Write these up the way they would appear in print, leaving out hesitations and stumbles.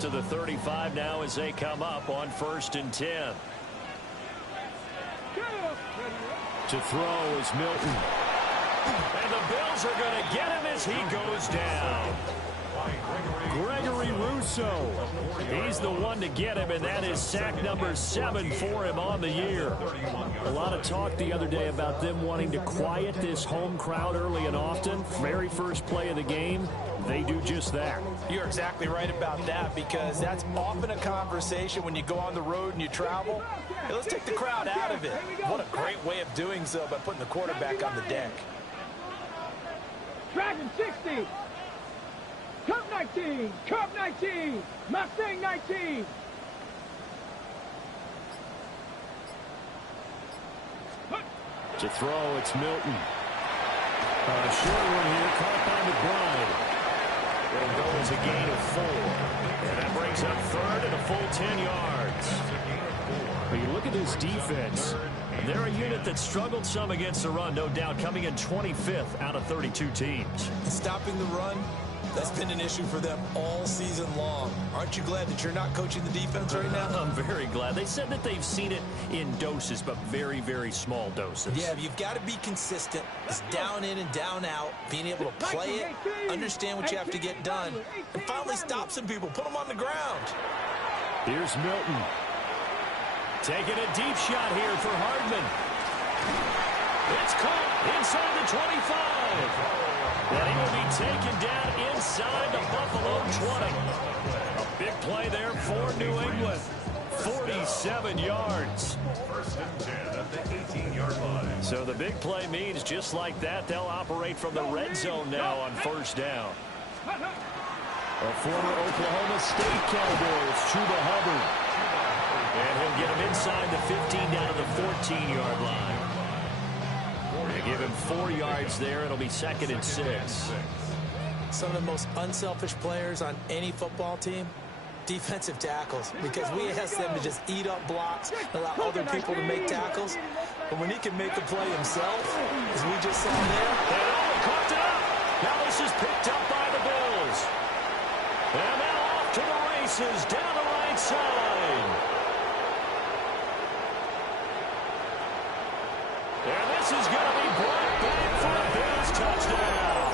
to the 35 now as they come up on 1st and 10. To throw is Milton. And the Bills are going to get him as he goes down. Gregory Rousseau. He's the one to get him, and that is sack number 7 for him on the year. A lot of talk the other day about them wanting to quiet this home crowd early and often. Very first play of the game, they do just that. You're exactly right about that, because that's often a conversation when you go on the road and you travel. Hey, let's take the crowd out of it. What a great way of doing so by putting the quarterback on the deck. Dragon 60. Cup 19. Cup 19. Mustang 19. To throw, it's Milton. A short one here, caught by McBride. It'll go as a gain of 4. And that brings up 3rd and a full 10 yards. But you look at this defense. They're a unit that struggled some against the run, no doubt, coming in 25th out of 32 teams. Stopping the run, that's been an issue for them all season long. Aren't you glad that you're not coaching the defense right now? I'm very glad. They said that they've seen it in doses, but very, very small doses. Yeah, you've got to be consistent. It's down in and down out, being able to play it, understand what you have to get done, and finally stop some people, put them on the ground. Here's Milton. Taking a deep shot here for Hardman. It's caught inside the 25. And he will be taken down inside the Buffalo 20. A big play there for New England. 47 yards. 1st and 10 at the 18-yard line. So the big play means just like that, they'll operate from the red zone now on 1st down. A former Oklahoma State Cowboy is Chuba Hubbard. And he'll get him inside the 15 down to the 14-yard line. They give him 4 yards there. It'll be 2nd and 6. Some of the most unselfish players on any football team, defensive tackles, because we ask them to just eat up blocks, allow other people to make tackles. But when he can make a play himself, as we just saw there. And caught it up. Now this is picked up by the Bills. And now off to the races down the right side. And this is going to be brought back for a Bills touchdown.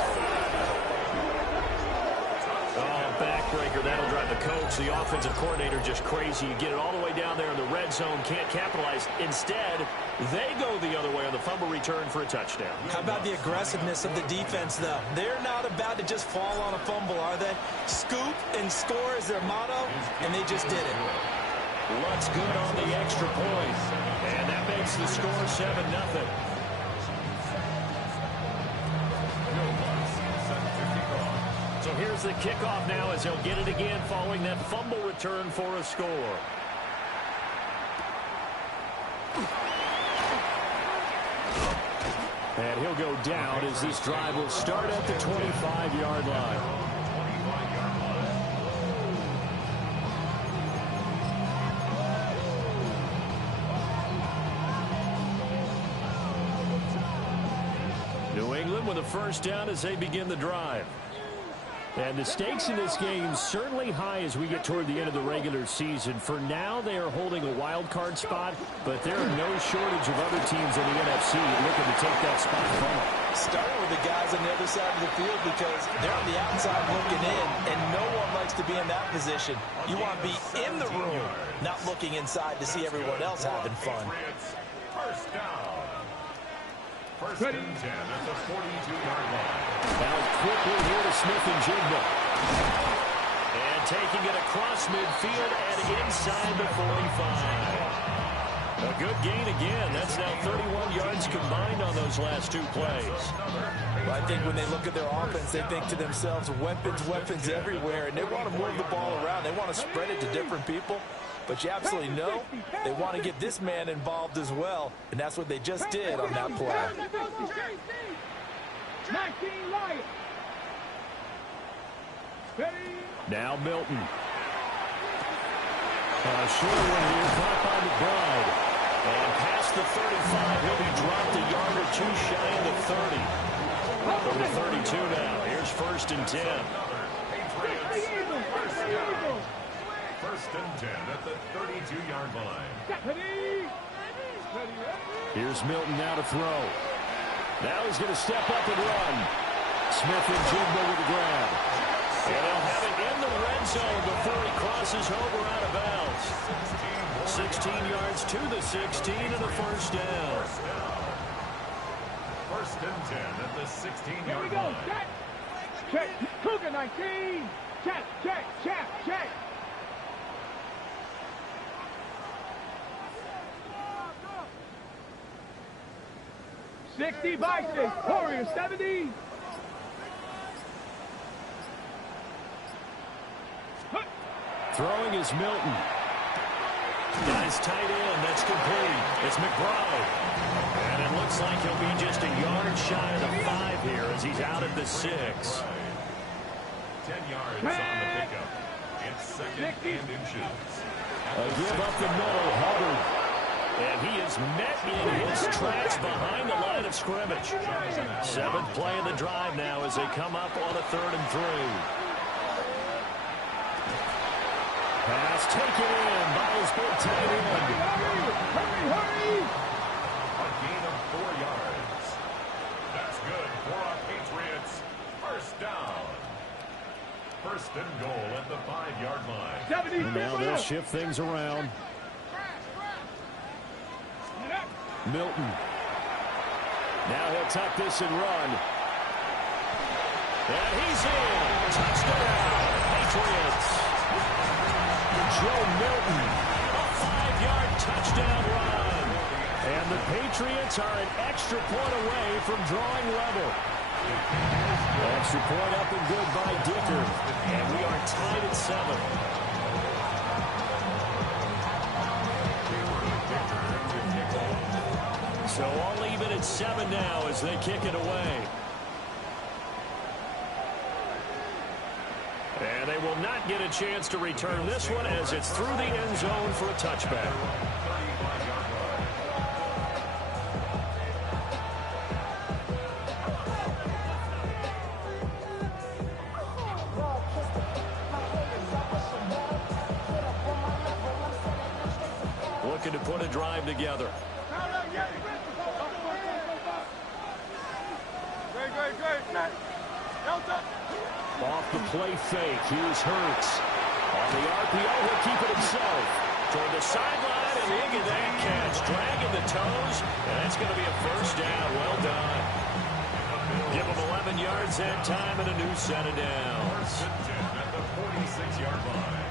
Oh, backbreaker. That'll drive the coach, the offensive coordinator, just crazy. You get it all the way down there in the red zone, can't capitalize. Instead, they go the other way on the fumble return for a touchdown. How about the aggressiveness of the defense, though? They're not about to just fall on a fumble, are they? Scoop and score is their motto, and they just did it. Looks good on the extra point. And that makes the score 7-0. So here's the kickoff now as he'll get it again following that fumble return for a score. And he'll go down as this drive will start at the 25-yard line. New England with a 1st down as they begin the drive. And the stakes in this game certainly high as we get toward the end of the regular season. For now, they are holding a wild card spot, but there are no shortage of other teams in the NFC looking to take that spot from them. Starting with the guys on the other side of the field, because they're on the outside looking in, and no one likes to be in that position. You want to be in the room, not looking inside to see everyone else having fun. 1st down. 1st and 10 at the 42-yard line. Now quickly here to Smith-Njigba. And taking it across midfield and inside the 45. A good gain again. That's now 31 yards combined on those last 2 plays. Well, I think when they look at their offense, they think to themselves, weapons, weapons everywhere, and they want to move the ball around. They want to spread it to different people. But you absolutely know they want to get this man involved as well, and that's what they just did on that play. Now Milton. A short one here, caught by McBride. And past the 35, he'll be dropped a yard or 2 shy of the 30. Over the 32 now. Here's 1st and 10. 42-yard line. Ready? Here's Milton now to throw. Now he's going to step up and run. Smith and Jigba with the grab. And he'll have it in the red zone before he crosses over out of bounds. 16 yards to the 16 and a first down. First and 10 at the Here we 16-yard go. line. Check. Check. Cougar 19. Check, check, check, check. $60 by 6. Warriors 70. Throwing is Milton. Nice tight end. That's complete. It's McBride. And it looks like he'll be just a yard shy of the 5 here as he's out at the 6. 10 yards on the pickup. It's second and inches. A give up the middle, Hubbard. And he is met in his tracks behind the line of scrimmage. 7th play of the drive now as they come up on a 3rd and 3. Pass taken in by his big tight end. Hurry. A gain of 4 yards. That's good for our Patriots. First down. First and goal at the 5-yard line. 70. Now they'll shift things around. Milton. Now he'll tuck this and run. And he's in. Touchdown, Patriots. Joe Milton, a 5-yard touchdown run. And the Patriots are an extra point away from drawing level. Extra point up and good by Dicker. And we are tied at 7. So all even at 7 now as they kick it away. And they will not get a chance to return this one as it's through the end zone for a touchback. Looking to put a drive together. Off the play fake. Here's Hurts. On the RPO, he'll keep it himself. Toward the sideline, and look at that catch. Dragging the toes, and that's going to be a first down. Well done. Give him 11 yards that time and a new set of downs. First and 10 at the 46-yard line.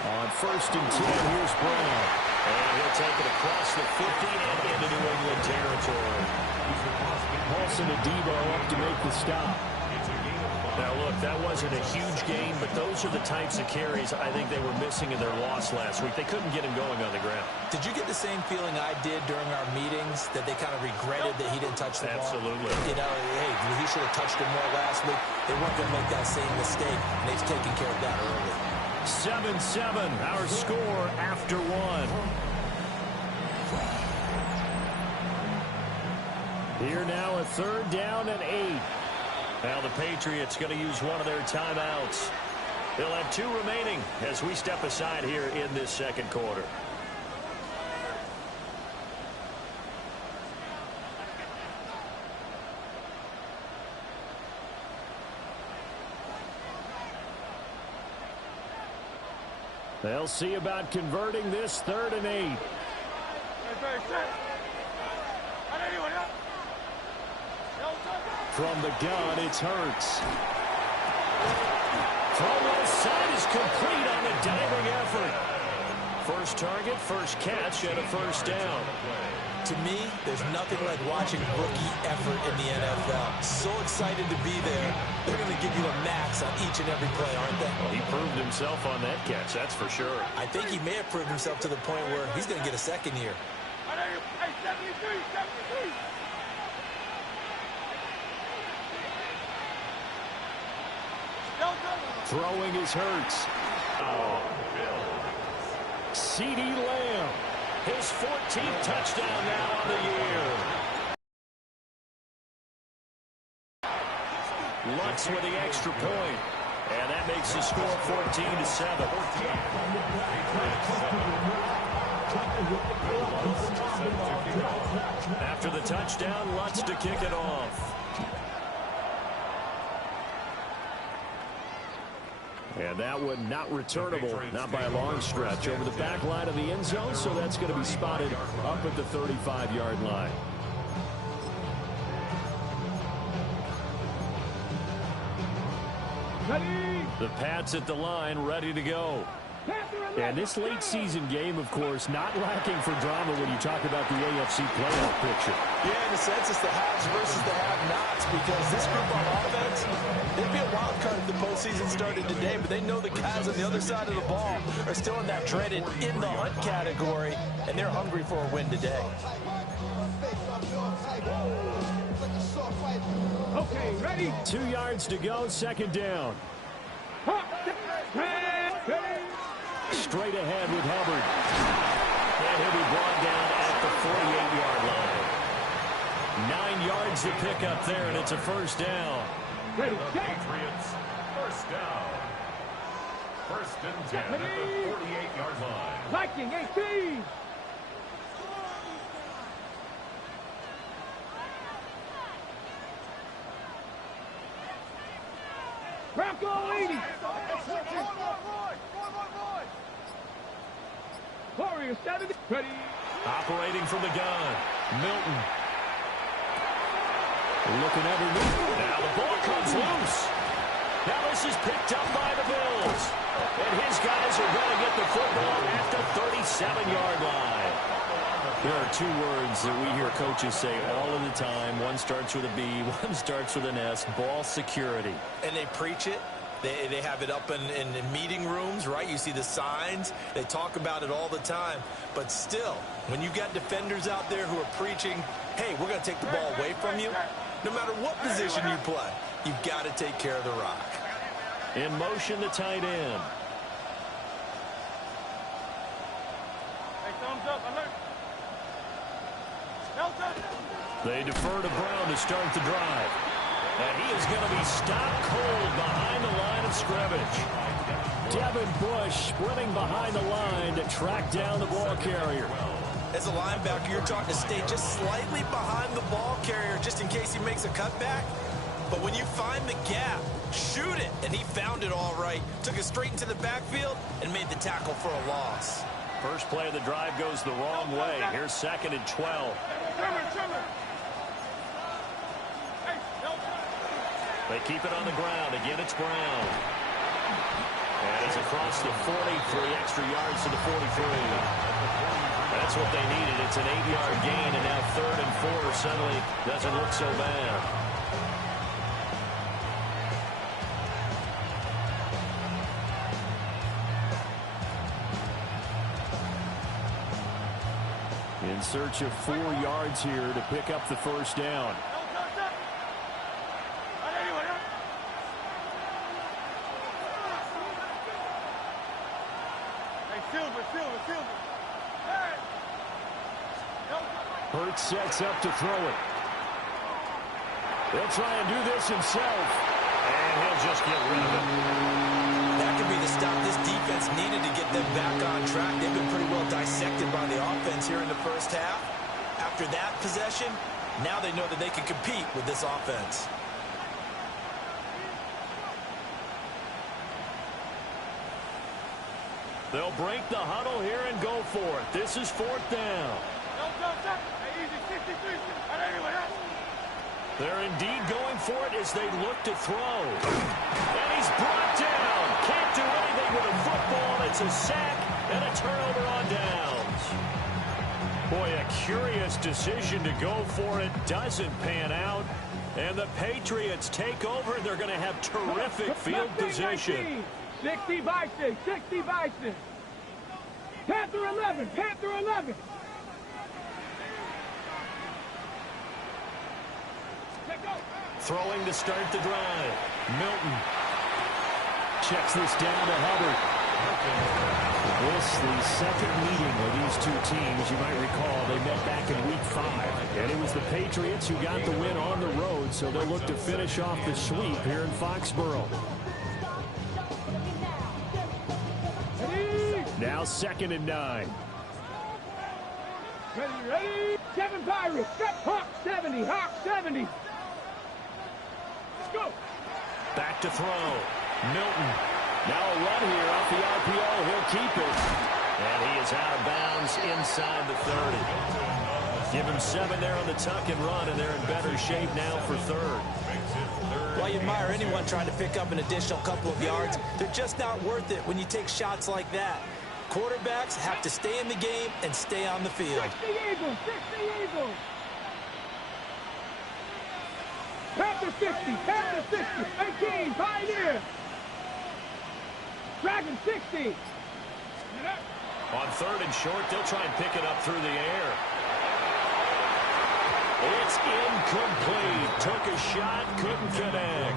On first and 10, here's Brown. And he'll take it across the 50 and into New England territory. Paulson Adebo up to make the stop. Now, look, that wasn't a huge gain, but those are the types of carries I think they were missing in their loss last week. They couldn't get him going on the ground. Did you get the same feeling I did during our meetings, that they kind of regretted that he didn't touch the ball? Absolutely. You know, hey, he should have touched it more last week. They weren't going to make that same mistake, and they've taken care of that early. 7-7, our score after 1. Here now a 3rd down and 8. Now the Patriots going to use one of their timeouts. They'll have 2 remaining as we step aside here in this second quarter. They'll see about converting this 3rd and 8. From the gun, it's Hurts. Throw left side is complete on the diving effort. First target, first catch, and a first down. To me, there's nothing like watching rookie effort in the NFL. So excited to be there. They're going to give you a max on each and every play, aren't they? Well, he proved himself on that catch, that's for sure. I think he may have proved himself to the point where he's going to get a second year. Throwing is Hurts. CeeDee Lamb, his 14th touchdown now on the year. Lutz with the extra point. And that makes the score 14-7. After the touchdown, Lutz to kick it off. And that one not returnable, not by a long stretch, over the back line of the end zone, so that's going to be spotted up at the 35-yard line. The Pats at the line, ready to go. And this late season game, of course, not lacking for drama when you talk about the AFC playoff picture. Yeah, in a sense, it's the haves versus the have-nots, because this group on offense, they'd be a wild card if the postseason started today, but they know the guys on the other side of the ball are still in that dreaded in the hunt category, and they're hungry for a win today. Okay, ready? 2 yards to go, second down. Straight ahead with Hubbard. And he'll be brought down at the 48-yard line. 9 yards to pick up there, and it's a first down. Ready, Patriots, first down. First and 10 at the 48-yard line. Viking 18. Bronco 80. Warrior 70. Ready. Operating from the gun. Milton. Looking underneath. Now the ball comes loose. Now this is picked up by the Bills. And his guys are going to get the football at the 37-yard line. There are 2 words that we hear coaches say all of the time. One starts with a B, one starts with an S. Ball security. And they preach it. They have it up in meeting rooms, right? You see the signs. They talk about it all the time. But still, when you got defenders out there who are preaching, hey, we're going to take the ball away from you, no matter what position you play, you've got to take care of the rock. In motion, the tight end. Hey, thumbs up, alert. They defer to Brown to start the drive. And he is going to be stopped cold behind the line of scrimmage. Devin Bush sprinting behind the line to track down the ball carrier. As a linebacker, you're taught to stay just slightly behind the ball carrier just in case he makes a cutback. But when you find the gap, shoot it. And he found it all right. Took it straight into the backfield and made the tackle for a loss. First play of the drive goes the wrong way. Here's 2nd and 12. They keep it on the ground. Again, it's Brown. And he's across the 40, 3 extra yards to the 43. That's what they needed. It's an 8-yard gain, and now 3rd and 4 suddenly doesn't look so bad. In search of 4 yards here to pick up the first down. Hurts sets up to throw it. He'll try and do this himself. And he'll just get rid of it. That could be the stop this defense needed to get them back on track. They've been pretty well dissected by the offense here in the first half. After that possession, now they know that they can compete with this offense. They'll break the huddle here and go for it. This is 4th down. They're indeed going for it as they look to throw. And he's brought down. Can't do anything with a football. It's a sack and a turnover on downs. Boy, a curious decision to go for it. Doesn't pan out. And the Patriots take over. They're going to have terrific field position. 60 Bison, 60 Bison. Panther 11, Panther 11. Throwing to start the drive. Milton checks this down to Hubbard. This the second meeting of these 2 teams. You might recall they met back in week 5. And it was the Patriots who got the win on the road, so they'll look to finish off the sweep here in Foxborough. Now 2nd and 9. Ready? 7 Pirates. Hawk 70. Hawk 70. Let's go. Back to throw. Milton. Now a run here off the RPO. He'll keep it. And he is out of bounds inside the 30. Give him 7 there on the tuck and run, and they're in better shape now for 3rd. Well, you admire anyone trying to pick up an additional couple of yards. They're just not worth it when you take shots like that. Quarterbacks have to stay in the game and stay on the field. 60 Eagles. 60 Eagles. Panther 60. Panther 60. 18. Pioneer. Dragon 60. On 3rd and short, they'll try and pick it up through the air. It's incomplete. Took a shot, couldn't connect.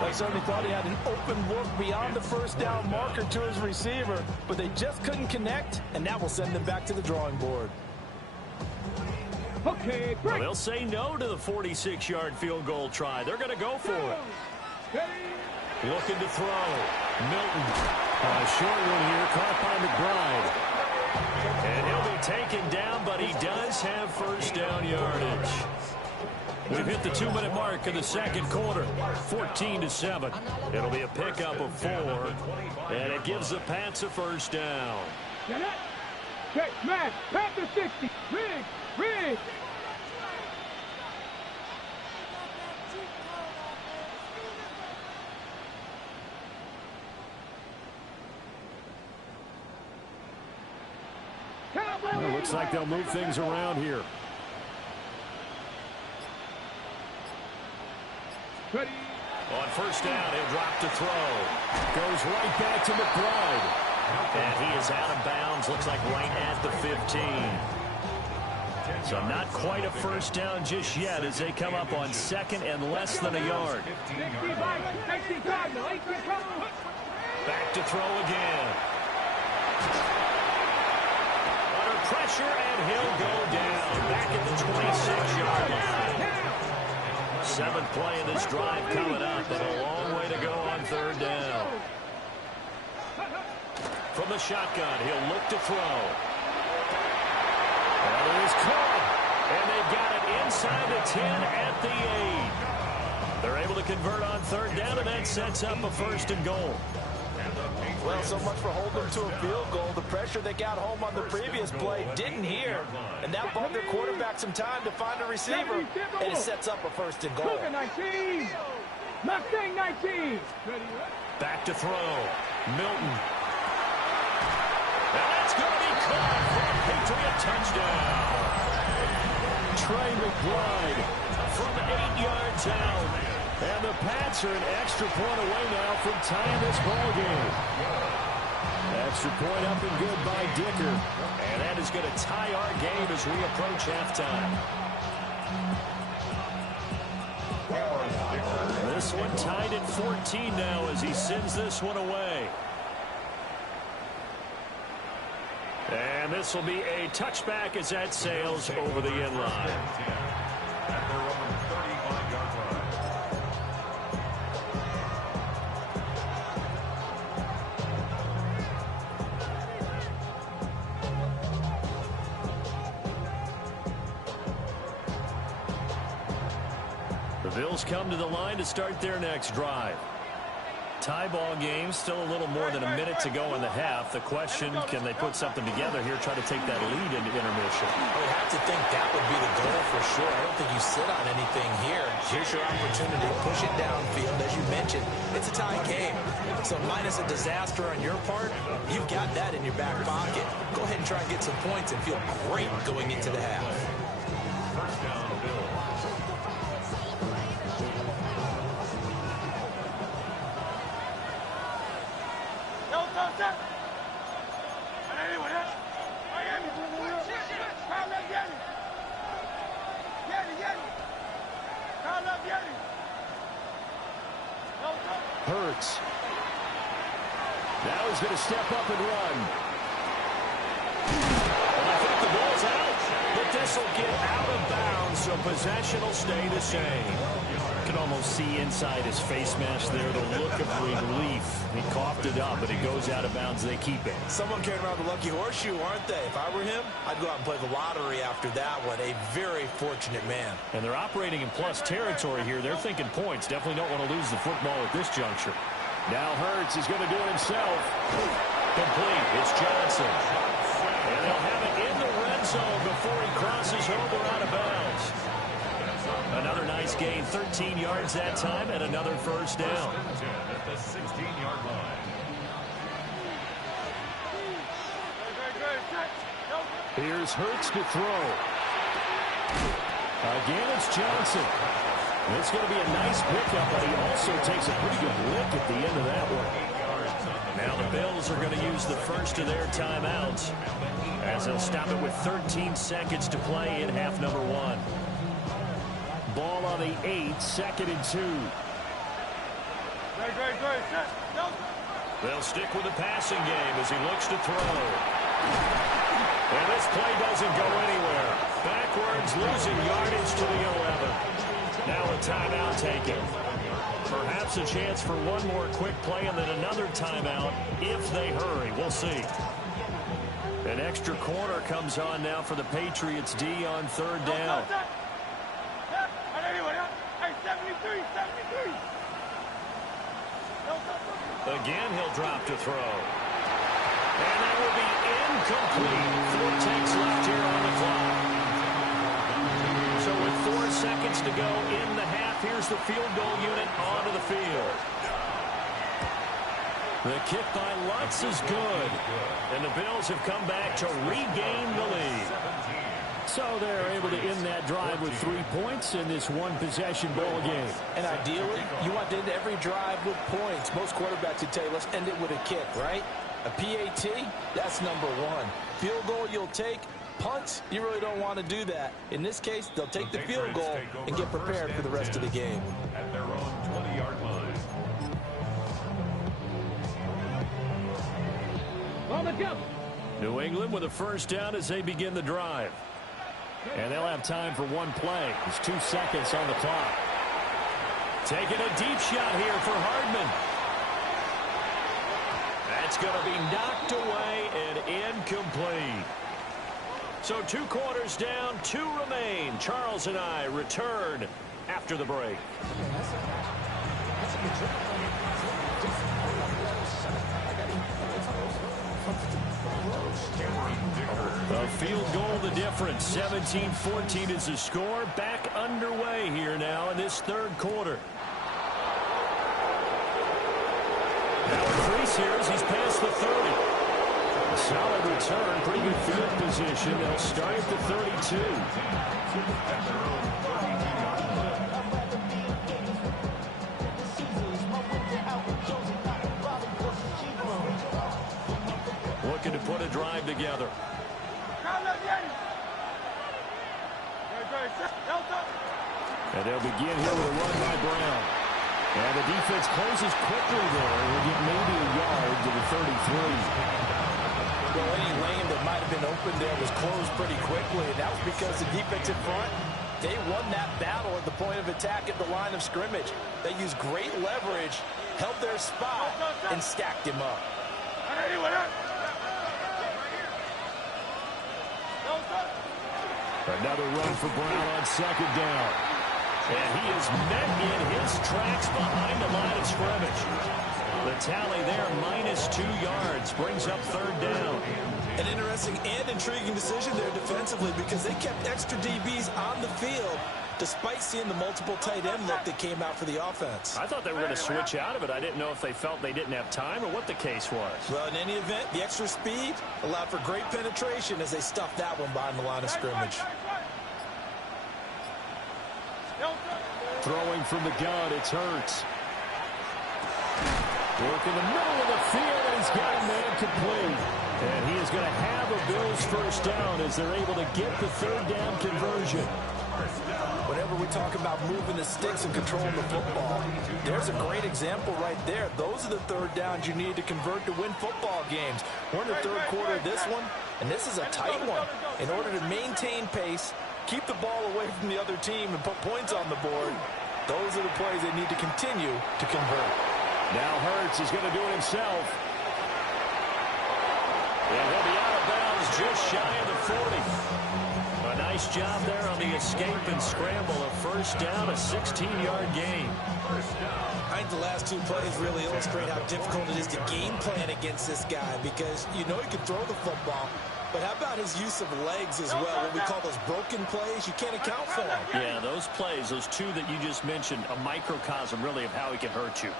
They certainly thought he had an open look beyond the first down marker to his receiver, but they just couldn't connect, and that will send them back to the drawing board. Okay, well, they'll say no to the 46-yard field goal try. They're going to go for it. Looking to throw. Milton. A short one here, caught by McBride. And he'll be taken down, but he does have first down yardage. We've hit the 2-minute mark in the 2nd quarter. 14-7. It'll be a pickup of 4. And it gives the Pats a first down. Okay, Matt, Panther 60. Riggs. Well, looks like they'll move things around here. Ready. On first down, he'll drop to throw. Goes right back to McBride. And he is out of bounds. Looks like right at the 15. So not quite a first down just yet as they come up on 2nd and less than a yard. Back to throw again. Under pressure, and he'll go down. Back at the 26-yard line. 7th play of this drive coming up, and a long way to go on 3rd down. From the shotgun, he'll look to throw. And it is caught, and they've got it inside the 10 at the 8. They're able to convert on 3rd down, and that sets up a 1st and goal. Well, so much for holding them to a field goal. The pressure they got home on the previous play didn't hear, and that bought their quarterback some time to find a receiver, and it sets up a 1st and goal. 19. Mustang 19. Back to throw. Milton. And that's going to be caught for a Patriot touchdown. Trey McBride from 8 yards out. And the Pats are an extra point away now from tying this ball game. Extra point up and good by Dicker. And that is going to tie our game as we approach halftime. This one tied at 14 now as he sends this one away. And this will be a touchback as that sails over the end line. The Bills come to the line to start their next drive. Tie ball game, still a little more than a minute to go in the half. The question, can they put something together here, try to take that lead into intermission? I would have to think that would be the goal for sure. I don't think you sit on anything here. Here's your opportunity to push it downfield. As you mentioned, it's a tie game. So minus a disaster on your part, you've got that in your back pocket. Go ahead and try and get some points and feel great going into the half. First down, Bills. Hurts. Now he's going to step up and run. And I think the ball's out, but this will get out of bounds, so possession will stay the same. You can almost see inside his face mask there the look of relief. He coughed it up, but it goes out of bounds. They keep it. Someone carrying around the lucky horseshoe, aren't they? If I were him, I'd go out and play the lottery after that one. A very fortunate man. And they're operating in plus territory here. They're thinking points. Definitely don't want to lose the football at this juncture. Now Hurts is going to do it himself. Complete. It's Johnson. And they'll have it in the red zone before he crosses over out of bounds. Another nice gain, 13 yards that time, and another first down. At the 16-yard line. Here's Hurts to throw. Again, it's Johnson. It's going to be a nice pickup, but he also takes a pretty good lick at the end of that one. Now the Bills are going to use the first of their timeouts as they'll stop it with 13 seconds to play in half number one. Ball on the 8, 2nd and 2. They'll stick with the passing game as he looks to throw. And this play doesn't go anywhere. Backwards, losing yardage to the 11. Now a timeout taken. Perhaps a chance for one more quick play and then another timeout if they hurry. We'll see. An extra corner comes on now for the Patriots D on third down. Again, he'll drop to throw. And that will be incomplete. 4 takes left here on the clock. So with 4 seconds to go in the half, here's the field goal unit onto the field. The kick by Lutz is good. And the Bills have come back to regain the lead. So they're able to end that drive with 3 points in this one-possession ball game. And ideally, you want to end every drive with points. Most quarterbacks would tell you, let's end it with a kick, right? A PAT, that's number 1. Field goal you'll take. Punts, you really don't want to do that. In this case, they'll take the field goal and get prepared for the rest of the game. At their own 20-yard line. On the jump. New England with a first down as they begin the drive. And they'll have time for one play. There's 2 seconds on the clock. Taking a deep shot here for Hardman. That's going to be knocked away and incomplete. So 2 quarters down, 2 remain. Charles and I return after the break. A field goal the difference. 17-14 is the score. Back underway here now in this third quarter. Now Freese here as he's past the 30. A solid return, pretty good field position. They'll start at the 32. Looking to put a drive together. And they'll begin here with a run by Brown. And the defense closes quickly there. We'll get maybe a yard to the 33. Well, any lane that might have been open there was closed pretty quickly, and that was because the defensive front, they won that battle at the point of attack at the line of scrimmage. They used great leverage, held their spot, and stacked him up. Another run for Brown on second down. And he is met in his tracks behind the line of scrimmage. The tally there, -2 yards, brings up third down. An interesting and intriguing decision there defensively because they kept extra DBs on the field despite seeing the multiple tight end look that came out for the offense. I thought they were going to switch out of it. I didn't know if they felt they didn't have time or what the case was. Well, in any event, the extra speed allowed for great penetration as they stuffed that one behind the line of scrimmage. Throwing from the gun, it's Hurts. Work in the middle of the field, and he's got a man complete. And he is going to have a Bills first down as they're able to get the third down conversion. Whenever we talk about moving the sticks and controlling the football, there's a great example right there. Those are the third downs you need to convert to win football games. We're in the third quarter of this one, and this is a tight one. In order to maintain pace, keep the ball away from the other team, and put points on the board, those are the plays they need to continue to convert. Now Hurts is going to do it himself. And he'll be out of bounds just shy of the 40. A nice job there on the escape and scramble. A first down, a 16-yard gain. I think the last two plays really illustrate how difficult it is to game plan against this guy, because you know he can throw the football, but how about his use of legs as well? What we call those broken plays, you can't account for them. Yeah, those plays, those two that you just mentioned, a microcosm really of how he can hurt you.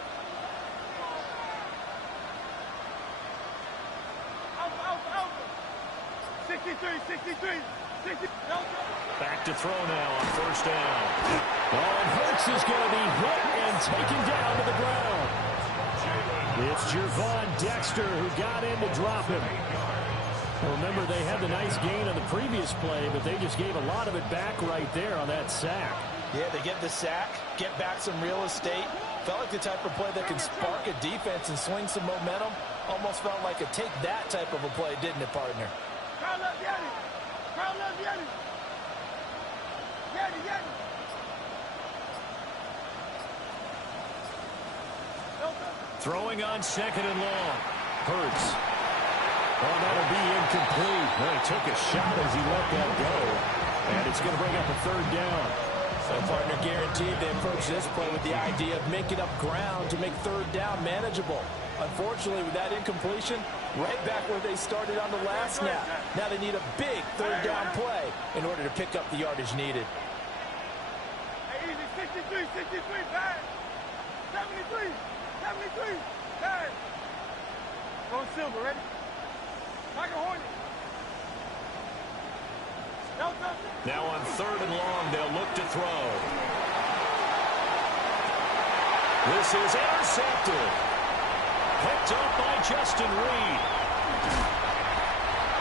Back to throw now on first down. Oh, and Hurts is going to be hit and taken down to the ground. It's Gervon Dexter who got in to drop him. Remember, they had the nice gain on the previous play, but they just gave a lot of it back right there on that sack. Yeah, they get the sack, get back some real estate. Felt like the type of play that can spark a defense and swing some momentum. Almost felt like a take that type of a play, didn't it, partner? Throwing on second and long. Hurts. Oh, that'll be incomplete. Well, he took a shot as he let that go. And it's going to bring up a third down. So, partner, guaranteed they approach this play with the idea of making up ground to make third down manageable. Unfortunately, with that incompletion, right back where they started on the last snap. Now they need a big third down play in order to pick up the yardage needed. Hey, easy, 63, 63, pass. 73, 73, pass. Going silver, ready? Like a Hornet. Now on third and long, they'll look to throw. This is intercepted. Picked up by Justin Reed.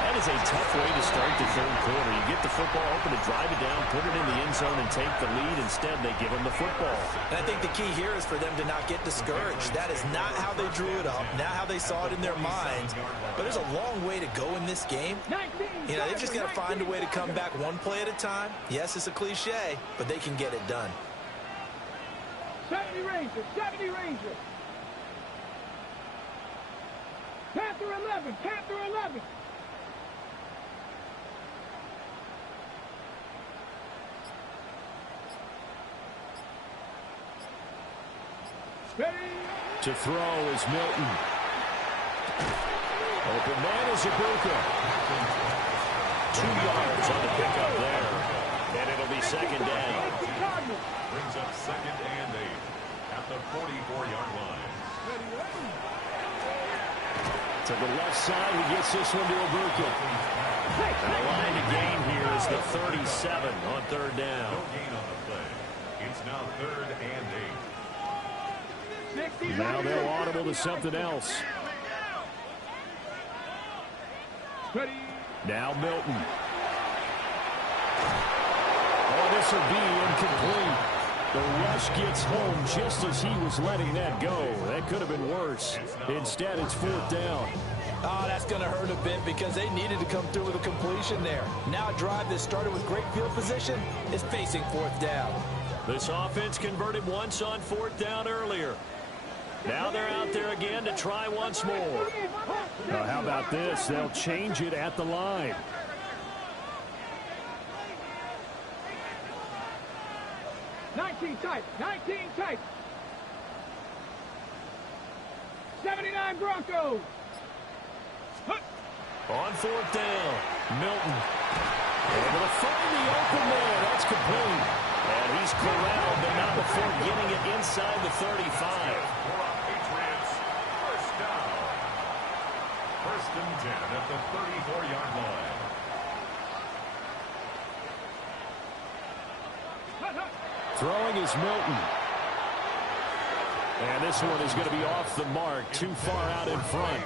That is a tough way to start the third quarter. You get the football open to drive it down, put it in the end zone, and take the lead. Instead, they give them the football. And I think the key here is for them to not get discouraged. That is not how they drew it up, not how they saw it in their minds. But there's a long way to go in this game. You know, they've just got to find a way to come back one play at a time. Yes, it's a cliche, but they can get it done. 70 Ranger, 70 Ranger. Panther 11, Panther 11. Ready. To throw is Milton. Open man is Ibuka. 2 yards on the pickup there. And it'll be second down. Brings up second and 8 at the 44-yard line. To the left side, he gets this one to Ibuka. The line to gain here is the 37 on third down. No gain on the play. It's now third and 8. Now they'll audible to something else. Now Milton. Oh, this will be incomplete. The rush gets home just as he was letting that go. That could have been worse. Instead, it's fourth down. Oh, that's going to hurt a bit because they needed to come through with a completion there. Now a drive that started with great field position is facing fourth down. This offense converted once on fourth down earlier. Now they're out there again to try once more. How about this? They'll change it at the line. Tight, 19 tight. 79 Broncos. On fourth down, Milton able to find the open man. That's complete. And he's corralled, but not before getting it inside the 35. Patriots, first down. First and 10 at the 34-yard line. Throwing is Milton. And this one is going to be off the mark, too far out in front.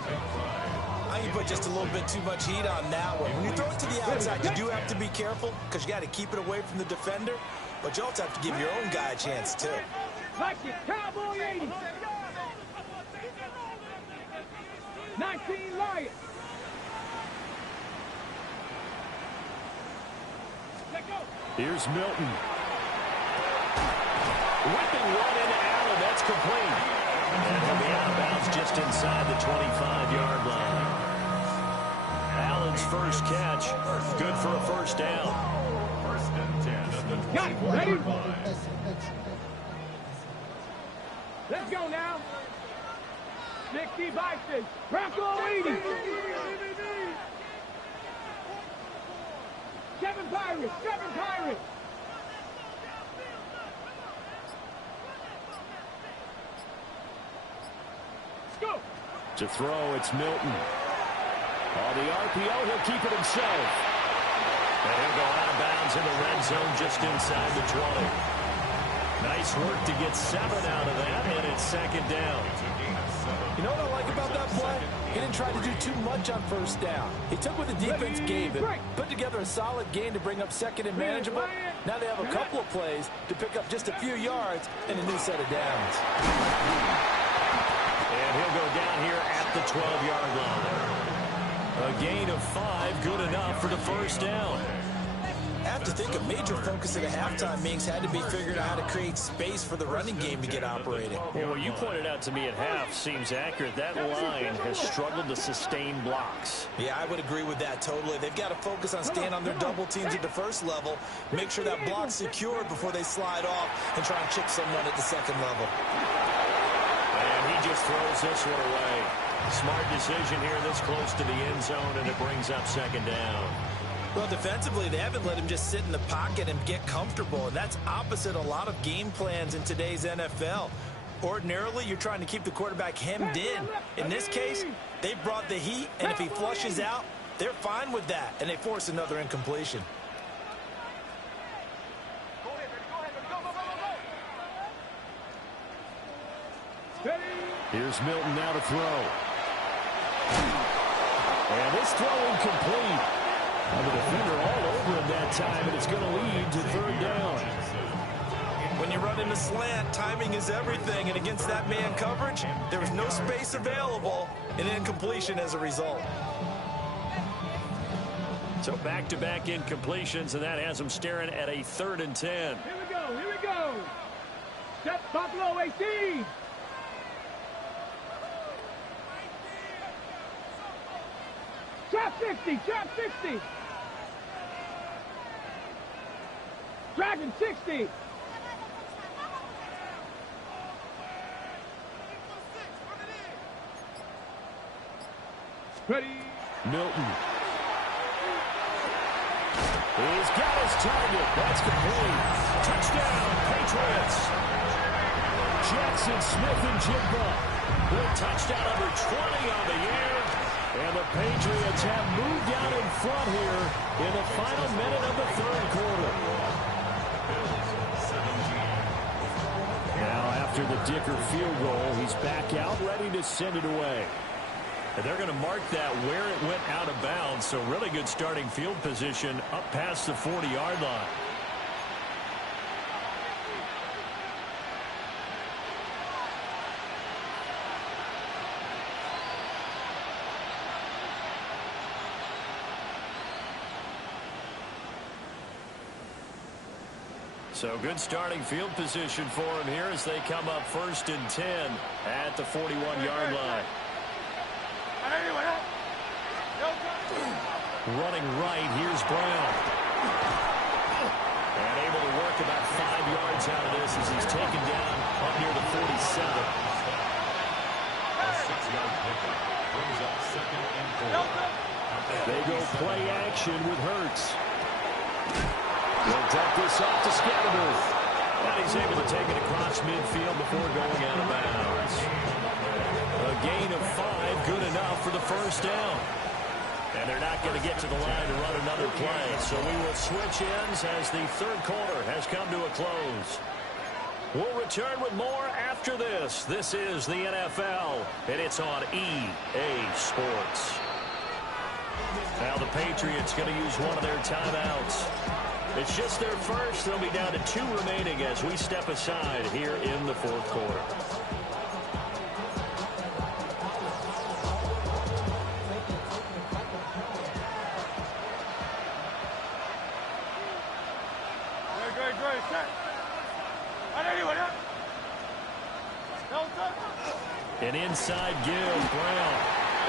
I think you put just a little bit too much heat on that one. When you throw it to the outside, you do have to be careful because you got to keep it away from the defender, but you also have to give your own guy a chance, too. Like it, Cowboy 80. 19 Lions. Here's Milton. Whipping one into Allen. That's complete. And he'll be out of bounds just inside the 25-yard line. Allen's first catch. Good for a first down. First and 10 at the 24-yard Ready? line. Let's go now. 60 Bison. Bronco 80. 7 Pirates. 7 Pirates. Let's go. To throw, it's Milton. On the RPO, he'll keep it himself. And he'll go out of bounds in the red zone just inside the 20. Nice work to get 7 out of that, and it's second down. You know what I like about that play? He didn't try to do too much on first down. He took what the defense gave him, put together a solid game to bring up second and manageable. Now they have a couple of plays to pick up just a few yards and a new set of downs. And he'll go down here at the 12-yard line. A gain of 5, good enough for the first down. I have to think a major focus at a halftime means had to be figuring out how to create space for the running game to get operating. Well, what you pointed out to me at half seems accurate. That line has struggled to sustain blocks. Yeah, I would agree with that totally. They've got to focus on staying on their double teams at the first level, make sure that block's secured before they slide off and try and chip someone at the second level. And he just throws this one away. Smart decision here this close to the end zone, and it brings up second down. Well, defensively, they haven't let him just sit in the pocket and get comfortable, and that's opposite a lot of game plans in today's NFL. Ordinarily, you're trying to keep the quarterback hemmed in. In this case, they brought the heat, and if he flushes out, they're fine with that, and they force another incompletion. Here's Milton now to throw. And this throw incomplete. And the defender all over him that time, and it's going to lead to third down. When you run in the slant, timing is everything, and against that man coverage, there was no space available, and incompletion as a result. So back-to-back incompletions, and that has him staring at a 3rd and 10. Here we go. Here we go. Set Buffalo 18. Trap 60. Trap 60. Dragon 60. Ready. Milton. He's got his target. That's complete. Touchdown, Patriots. Jackson Smith-Njigba with touchdown number 20 on the year. And the Patriots have moved out in front here in the final minute of the 3rd quarter. Now after the Dicker field goal, he's back out ready to send it away. And they're going to mark that where it went out of bounds. So really good starting field position up past the 40-yard line. So good starting field position for him here as they come up 1st and 10 at the 41-yard line. Running right, here's Brown. And able to work about 5 yards out of this as he's taken down up near the 47. A 6-yard pickup brings up 2nd and 4. They go play action with Hurts. They'll dump this off to Scatterberg. And he's able to take it across midfield before going out of bounds. A gain of 5, good enough for the first down. And they're not going to get to the line to run another play. So we will switch ends as the 3rd quarter has come to a close. We'll return with more after this. This is the NFL, and it's on EA Sports. Now the Patriots going to use one of their timeouts. It's just their first. They'll be down to 2 remaining as we step aside here in the fourth quarter. An inside give, Brown.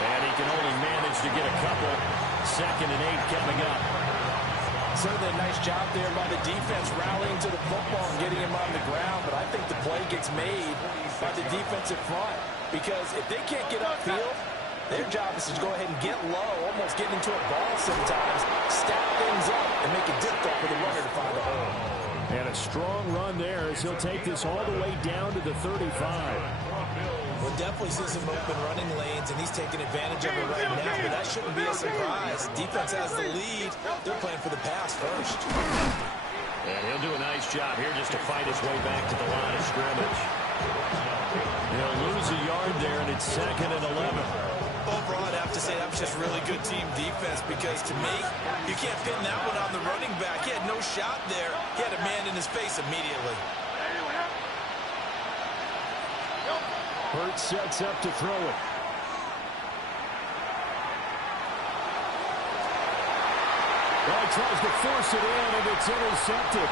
And he can only manage to get a couple. 2nd and 8 coming up. Certainly a nice job there by the defense rallying to the football and getting him on the ground. But I think the play gets made by the defensive front. Because if they can't get upfield, their job is to go ahead and get low, almost get into a ball sometimes, stack things up, and make it difficult for the runner to find a hole. And a strong run there as he'll take this all the way down to the 35. We'll definitely see some open running lanes, and he's taking advantage of it right now, but that shouldn't be a surprise. Defense has the lead. They're playing for the pass first. And he'll do a nice job here just to fight his way back to the line of scrimmage. He'll lose a yard there, and it's 2nd and 11. Overall, I'd have to say that was just really good team defense because, to me, you can't pin that one on the running back. He had no shot there. He had a man in his face immediately. Hurts sets up to throw it. Well, he tries to force it in, and it's intercepted.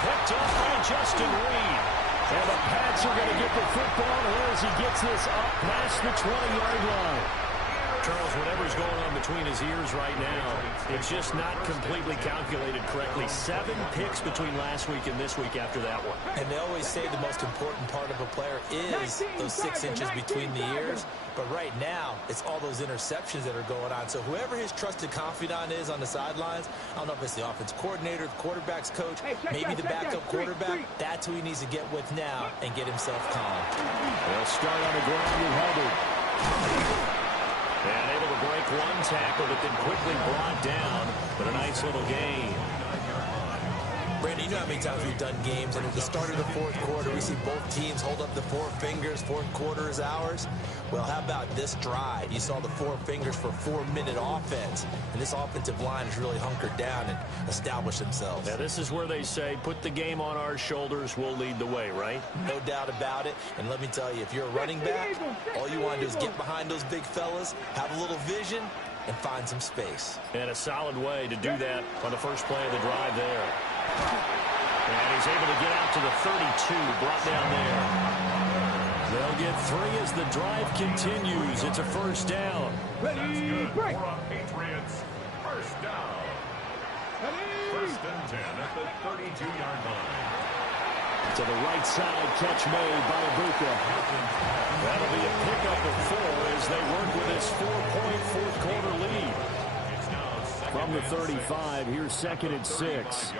Picked up by Justin Reed. And the Pats are going to get the football here as he gets this up past the 20-yard line. Charles, whatever's going on between his ears right now, it's just not completely calculated correctly. 7 picks between last week and this week after that one. And they always say the most important part of a player is those 6 inches between the ears. But right now, it's all those interceptions that are going on. So whoever his trusted confidant is on the sidelines, I don't know if it's the offense coordinator, the quarterback's coach, maybe the backup quarterback, that's who he needs to get with now and get himself calm. They'll start on the ground with Hubbard. And able to break one tackle, but then quickly brought down. But a nice little gain. Brandon, you know how many times we've done games, and at the start of the fourth quarter, we see both teams hold up the 4 fingers, fourth quarter is ours. Well, how about this drive? You saw the 4 fingers for a 4-minute offense, and this offensive line has really hunkered down and established themselves. Yeah, this is where they say, put the game on our shoulders, we'll lead the way, right? No doubt about it, and let me tell you, if you're a running back, all you want to do is get behind those big fellas, have a little vision, and find some space. And a solid way to do that on the first play of the drive there. And he's able to get out to the 32, brought down there. They'll get 3 as the drive continues. It's a first down. Ready, break. Patriots, first down. First and 10 at the 32-yard line. To the right side, catch made by Ibuka. That'll be a pickup of 4 as they work with this 4-point fourth quarter lead. From the 35, here's 2nd and 6.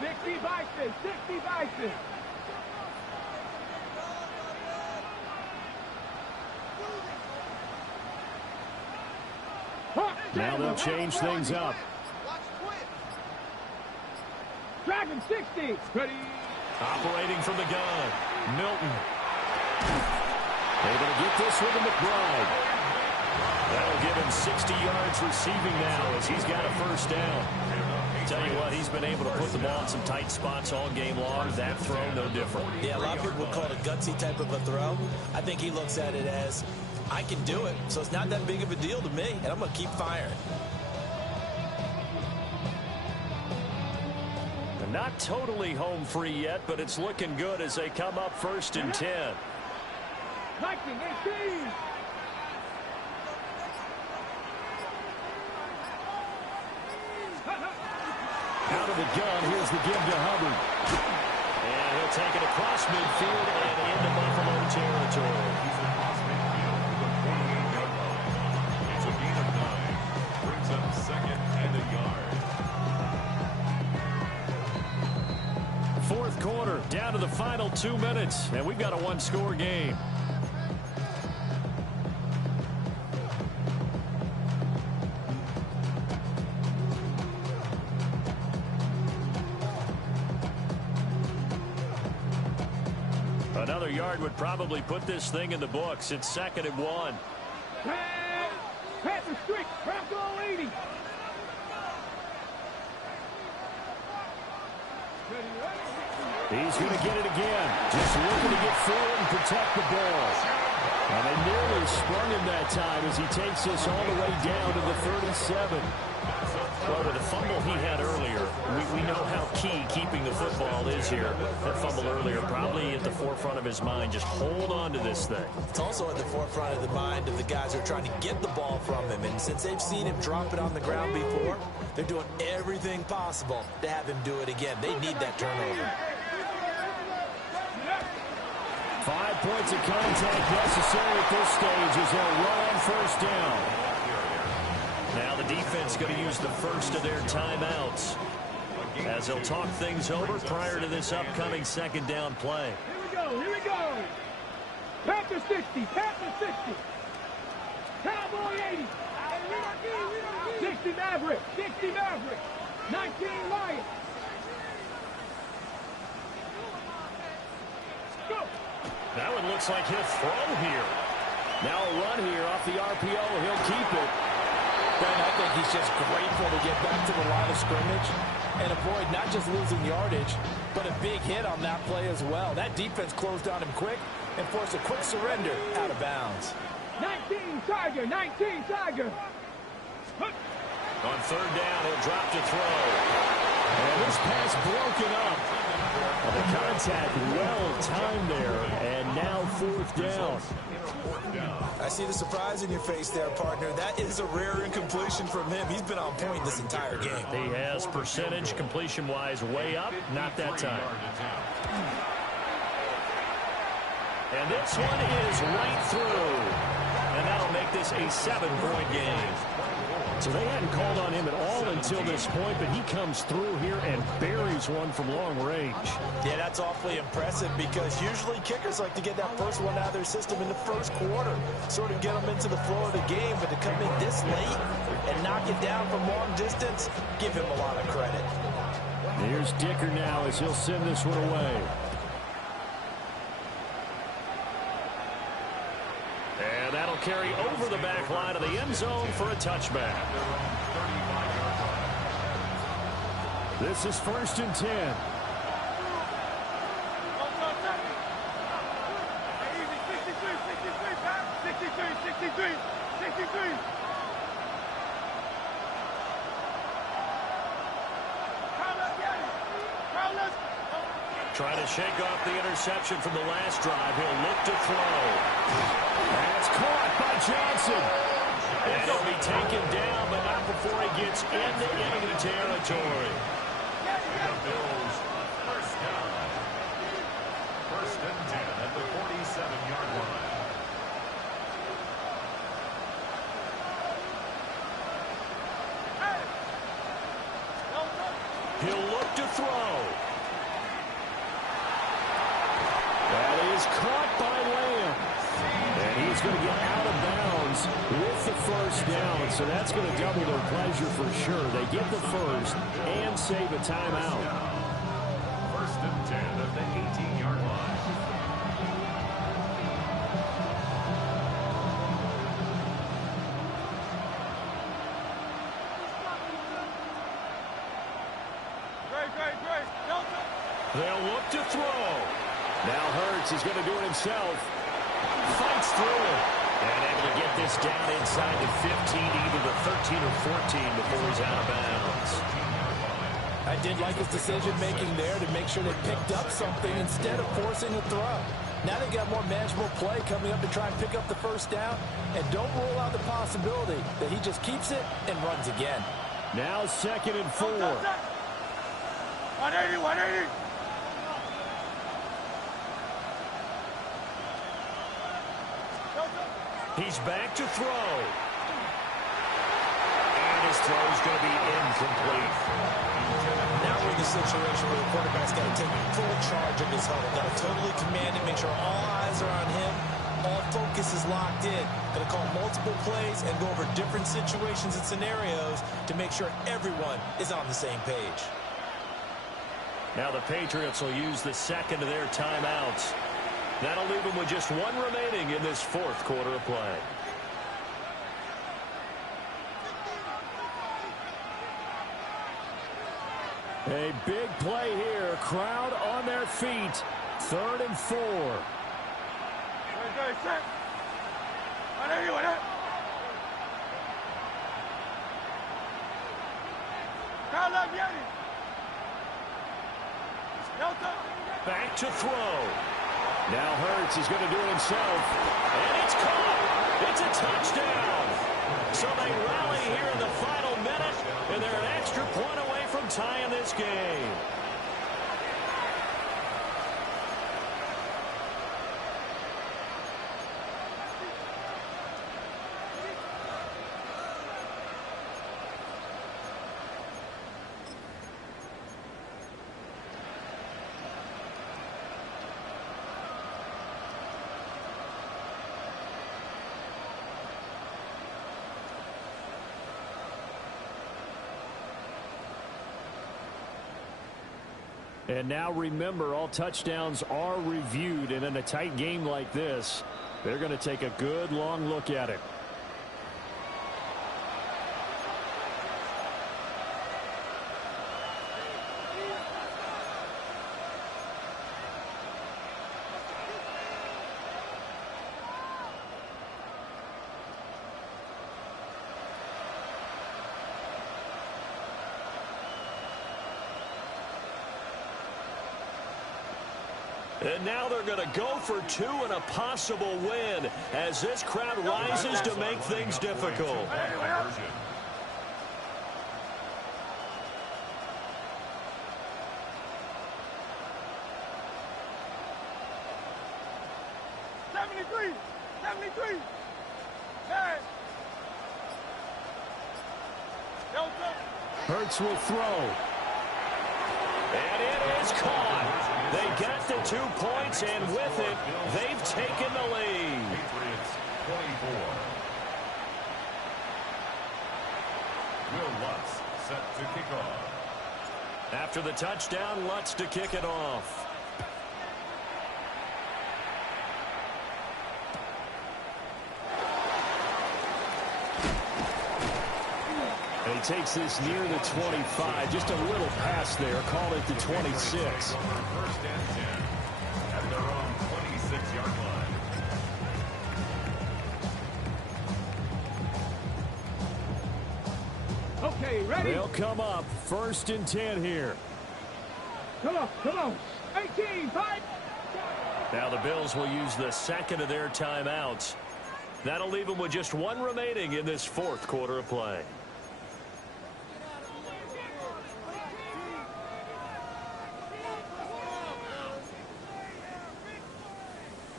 60 Bison, 60 Bison. Now they'll change things up. Dragon 60. Ready. Operating from the gun. Milton. Able to get this with a McBride. That'll give him 60 yards receiving now as he's got a first down. Tell you what, he's been able to put the ball in some tight spots all game long. That throw, no different. Yeah, a lot of people would call it a gutsy type of a throw. I think he looks at it as, I can do it, so it's not that big of a deal to me, and I'm going to keep firing. Not totally home free yet, but it's looking good as they come up 1st and 10. 19-18. Out of the gun, here's the give to Hubbard. And he'll take it across midfield and into Buffalo territory. It's a gain of 9. Brings up 2nd and a yard. Fourth quarter, down to the final 2 minutes, and we've got a 1-score game. Another yard would probably put this thing in the books. It's 2nd and 1. Panther strict. Bronco 80. He's going to get it again. Just looking to get forward and protect the ball. And they nearly sprung him that time as he takes us all the way down to the 37. Well, with the fumble he had earlier, we know how key keeping the football is here. That fumble earlier probably at the forefront of his mind. Just hold on to this thing. It's also at the forefront of the mind of the guys who are trying to get the ball from him. And since they've seen him drop it on the ground before, they're doing everything possible to have him do it again. They need that turnover. 5 points of contact necessary at this stage as they'll run on first down. Now the defense going to use the first of their timeouts as they'll talk things over prior to this upcoming second down play. Here we go. Panther 60, Panther 60. Cowboy 80. 60 Maverick, 60 Maverick. 19 Lions. Go. That one looks like he'll throw here. Now a run here off the RPO. He'll keep it. Ben, I think he's just grateful to get back to the line of scrimmage and avoid not just losing yardage, but a big hit on that play as well. That defense closed on him quick and forced a quick surrender out of bounds. 19 Tiger, 19 Tiger. On third down, he'll drop to throw. And this pass broken up. Well, the contact well timed there, and now fourth down. I see the surprise in your face there, partner. That is a rare incompletion from him. He's been on point this entire game. He has percentage completion-wise way up, not that time. And this one is right through. And that'll make this a 7-point game. So they hadn't called on him at all until this point, but he comes through here and buries one from long range. Yeah, that's awfully impressive because usually kickers like to get that first one out of their system in the first quarter, sort of get them into the flow of the game, but to come in this late and knock it down from long distance, give him a lot of credit. Here's Dicker now as he'll send this one away. And that'll carry over the back line of the end zone for a touchback. This is 1st and 10. Trying to shake off the interception from the last drive. He'll look to throw. And it's caught by Johnson. And he'll be taken down, but not before he gets into enemy territory. The Bills, first down. 1st and 10 at the 47-yard line. He'll look to throw. That is caught by Lamb. And he's going to get out of bounds with the first down. So that's going to double their pleasure for sure. They get the first and save a timeout. 1st and 10 at the 18-yard line. They'll look to throw. Now Hurts is going to do it himself. Fights through it. And able to get this down inside the 15, either the 13 or 14 before he's out of bounds. I did like his decision-making there to make sure they picked up something instead of forcing a throw. Now they've got more manageable play coming up to try and pick up the first down. And don't rule out the possibility that he just keeps it and runs again. Now 2nd and 4. 180. He's back to throw. And his throw's going to be incomplete. Now we're in the situation where the quarterback's got to take full charge of his huddle. Got to totally command it, make sure all eyes are on him. All focus is locked in. Going to call multiple plays and go over different situations and scenarios to make sure everyone is on the same page. Now the Patriots will use the second of their timeouts. That'll leave them with just one remaining in this 4th quarter of play. A big play here. Crowd on their feet. 3rd and 4. Back to throw. Now Hurts is going to do it himself. And it's caught. It's a touchdown. So they rally here in the final minute, and they're an extra point away from tying this game. And now remember, all touchdowns are reviewed, and in a tight game like this, they're going to take a good long look at it. And now they're going to go for 2 and a possible win as this crowd rises to make things difficult. Hurts will throw. And it is caught. They got the 2 points, and with it, they've taken the lead. Patriots 24. Will Lutz set to kick off. After the touchdown, Lutz to kick it off. And he takes this near the 25. Just a little pass there. Call it the 26. 1st and 10 at their own 26-yard line. Okay, ready? They'll come up. 1st and 10 here. Come on. 18, fight. Now the Bills will use the 2nd of their timeouts. That'll leave them with just 1 remaining in this 4th quarter of play.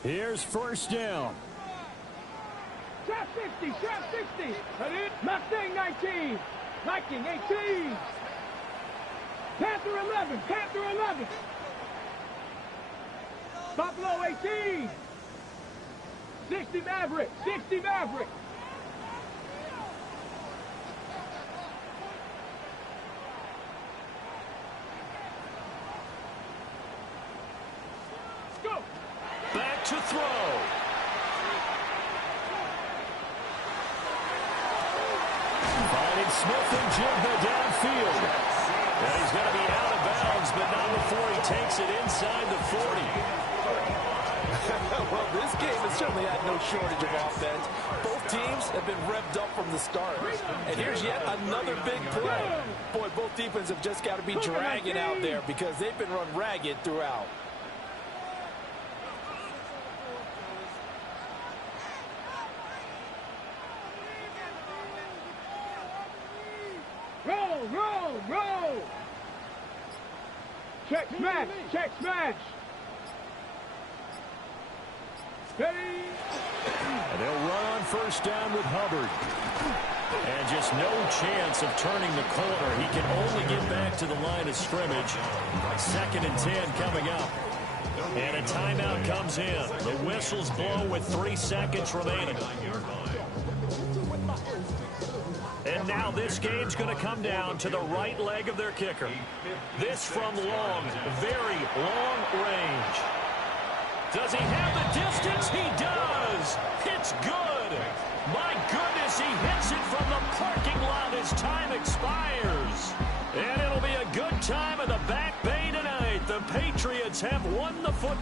Here's 1st down. Trap 60. Mustang 19. Viking 18. Panther 11. Buffalo 18. 60 Maverick. Back to throw. Finding Smith and Jigba downfield. And he's going to be out of bounds, but not before he takes it inside the 40. Well, this game has certainly had no shortage of offense. Both teams have been revved up from the start. And here's yet another big play. Boy, both defenses have just got to be dragging out there because they've been run ragged throughout. Roll. Check smash. Ready. And they'll run on 1st down with Hubbard. And just no chance of turning the corner. He can only get back to the line of scrimmage. 2nd and 10 coming up. And a timeout comes in. The whistles blow with 3 seconds remaining. And now this game's going to come down to the right leg of their kicker. This from long, very long range. Does he have the distance? He does. It's good. My goodness, he hits it from the parking lot as time expires. And it'll be a good time in the Back Bay tonight. The Patriots have won the football.